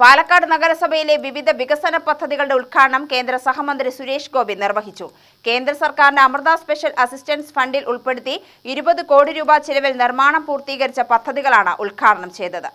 പാലക്കാട് നഗരസഭയിലെ വിവിധ വികസന പദ്ധതികളുടെ ഉദ്ഘാടനം കേന്ദ്ര സഹമന്ത്രി സുരേഷ് ഗോപി നിർവഹിച്ചു. കേന്ദ്ര സർക്കാരിന്റെ അമൃത സ്പെഷ്യൽ അസിസ്റ്റൻസ് ഫണ്ടിൽ ഉൾപ്പെടുത്തി ഇരുപത് കോടി രൂപ ചെലവിൽ നിർമ്മാണം പൂർത്തീകരിച്ച പദ്ധതികളാണ് ഉദ്ഘാടനം ചെയ്തത്.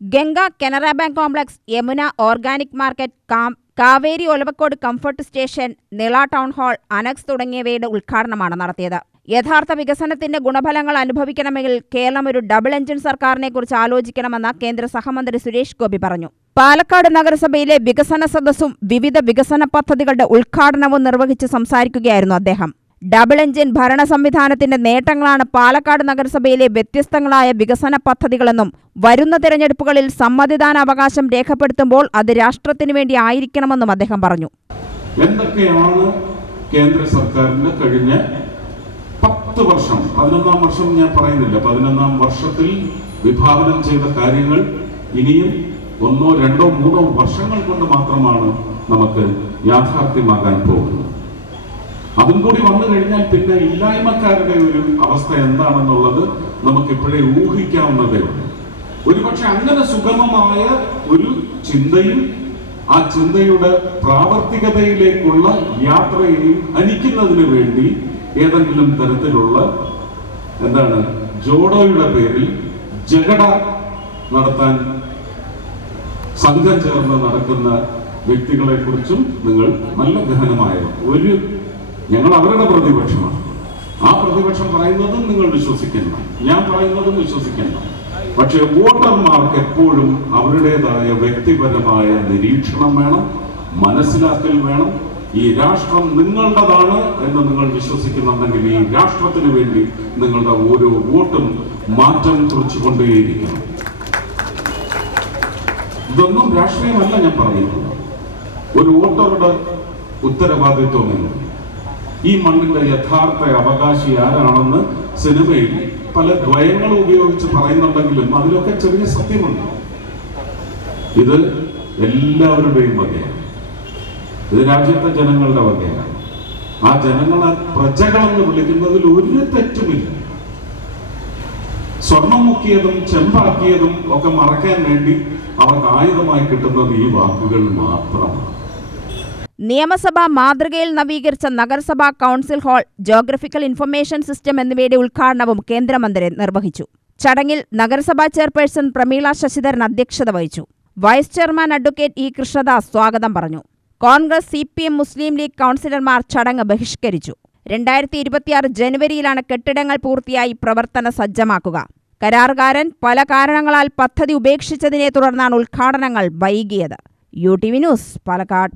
Ganga Canara Bank complex Yamuna organic market Kaveri Olavakkode comfort station Nila town hall annex തുടങ്ങിയവയുടെ ഉദ്ഘാടനമാണ് നടത്തിയത്. യഥാർത്ഥ വികസനത്തിന്റെ ഗുണഫലങ്ങൾ അനുഭവിക്കണമെങ്കിൽ കേരളം ഒരു ഡബിൾ എഞ്ചിൻ സർക്കാരിനെ കുറിച്ച് ആലോചിക്കണമെന്ന് കേന്ദ്ര സഹമന്ത്രി സുരേഷ് ഗോപി പറഞ്ഞു. പാലക്കാട് നഗരസഭയിലെ വികസന സദസ്സും വിവിധ വികസന പദ്ധതികളുടെ ഉദ്ഘാടനവും നിർവഹിച്ച് സംസാരിക്കുകയായിരുന്നു അദ്ദേഹം. ഡബിൾ എഞ്ചിൻ ഭരണ സംവിധാനത്തിന്റെ നേട്ടങ്ങളാണ് പാലക്കാട് നഗരസഭയിലെ വ്യത്യസ്തങ്ങളായ വികസന പദ്ധതികളെന്നും വരുന്ന തെരഞ്ഞെടുപ്പുകളിൽ സമ്മതിദാനാവകാശം രേഖപ്പെടുത്തുമ്പോൾ അത് രാഷ്ട്രത്തിനു വേണ്ടി ആയിരിക്കണമെന്നും അദ്ദേഹം പറഞ്ഞു. എന്തൊക്കെയാണ് കേന്ദ്ര സർക്കാരിന്റെ കഴിഞ്ഞ പത്ത് വർഷം. പതിനൊന്നാം വർഷം ഞാൻ പറയുന്നില്ല. പതിനൊന്നാം വർഷത്തിൽ വിഭാവനം ചെയ്ത കാര്യങ്ങൾ ഇനിയും ഒന്നോ രണ്ടോ മൂന്നോ വർഷങ്ങൾ കൊണ്ട് മാത്രമാണ് നമുക്ക് യാഥാർത്ഥ്യമാകാൻ പോകുന്നത്. അതും കൂടി വന്നു കഴിഞ്ഞാൽ പിന്നെ ഇല്ലായ്മക്കാരുടെ ഒരു അവസ്ഥ എന്താണെന്നുള്ളത് നമുക്കിപ്പോഴേ ഊഹിക്കാവുന്നതേ ഉള്ളൂ. ഒരുപക്ഷെ അങ്ങനെ സുഗമമായ ഒരു ചിന്തയും ആ ചിന്തയുടെ പ്രാവർത്തികതയിലേക്കുള്ള യാത്രയെയും ഹനിക്കുന്നതിന് വേണ്ടി ഏതെങ്കിലും തരത്തിലുള്ള എന്താണ് ജോഡോയുടെ പേരിൽ ജഗട നടത്താൻ സംഘം ചേർന്ന് നടക്കുന്ന വ്യക്തികളെ കുറിച്ചും നിങ്ങൾ നല്ല ഗഹനമായ ഒരു ഞങ്ങൾ അവരുടെ പ്രതിപക്ഷമാണ്. ആ പ്രതിപക്ഷം പറയുന്നതും നിങ്ങൾ വിശ്വസിക്കണം ഞാൻ പറയുന്നതും വിശ്വസിക്കണം പക്ഷേ വോട്ടർമാർക്ക് എപ്പോഴും അവരുടേതായ വ്യക്തിപരമായ നിരീക്ഷണം വേണം മനസ്സിലാക്കൽ വേണം ഈ രാഷ്ട്രം നിങ്ങളുടേതാണ് എന്ന് നിങ്ങൾ വിശ്വസിക്കുന്നുണ്ടെങ്കിൽ ഈ രാഷ്ട്രത്തിന് വേണ്ടി നിങ്ങളുടെ ഓരോ വോട്ടും മാറ്റം കുറിച്ചുകൊണ്ടേയിരിക്കണം. ഇതൊന്നും രാഷ്ട്രീയമല്ല ഞാൻ പറഞ്ഞിട്ടുള്ളത് ഒരു വോട്ടറുടെ ഉത്തരവാദിത്വമെന്ന് ഈ മണ്ണിന്റെ യഥാർത്ഥ അവകാശി ആരാണെന്ന് സിനിമയിൽ പല ദ്വയങ്ങളും ഉപയോഗിച്ച് പറയുന്നുണ്ടെങ്കിലും അതിലൊക്കെ ചെറിയ സത്യമുണ്ട്. ഇത് എല്ലാവരുടെയും വകയാണ്. ഇത് രാജ്യത്തെ ജനങ്ങളുടെ വകയാണ് ആ ജനങ്ങളെ പ്രജകളെന്ന് വിളിക്കുന്നതിൽ ഒരു തെറ്റുമില്ല. സ്വർണം മുക്കിയതും ചെമ്പാക്കിയതും ഒക്കെ മറക്കാൻ വേണ്ടി അവർക്ക് ആയുധമായി കിട്ടുന്നത് ഈ വാക്കുകൾ മാത്രമാണ്. നിയമസഭാ മാതൃകയിൽ നവീകരിച്ച നഗരസഭാ council hall geographical information system എന്നിവയുടെ ഉദ്ഘാടനവും കേന്ദ്രമന്ത്രി നിർവഹിച്ചു. ചടങ്ങിൽ നഗരസഭാ ചെയർപേഴ്സൺ പ്രമീള ശശിധരൻ അധ്യക്ഷത വഹിച്ചു. Vice chairman advocate E Krishnadas സ്വാഗതം പറഞ്ഞു. Congress C P M Muslim League കൗൺസിലർമാർ ചടങ്ങ് ബഹിഷ്കരിച്ചു. രണ്ടായിരത്തി ഇരുപത്തിയാറ് ജനുവരിയിലാണ് കെട്ടിടങ്ങൾ പൂർത്തിയായി പ്രവർത്തന സജ്ജമാക്കുക. കരാറുകാരൻ പല കാരണങ്ങളാൽ പദ്ധതി ഉപേക്ഷിച്ചതിനെ തുടർന്നാണ് ഉദ്ഘാടനങ്ങൾ വൈകിയത്. U T V news Palakkad.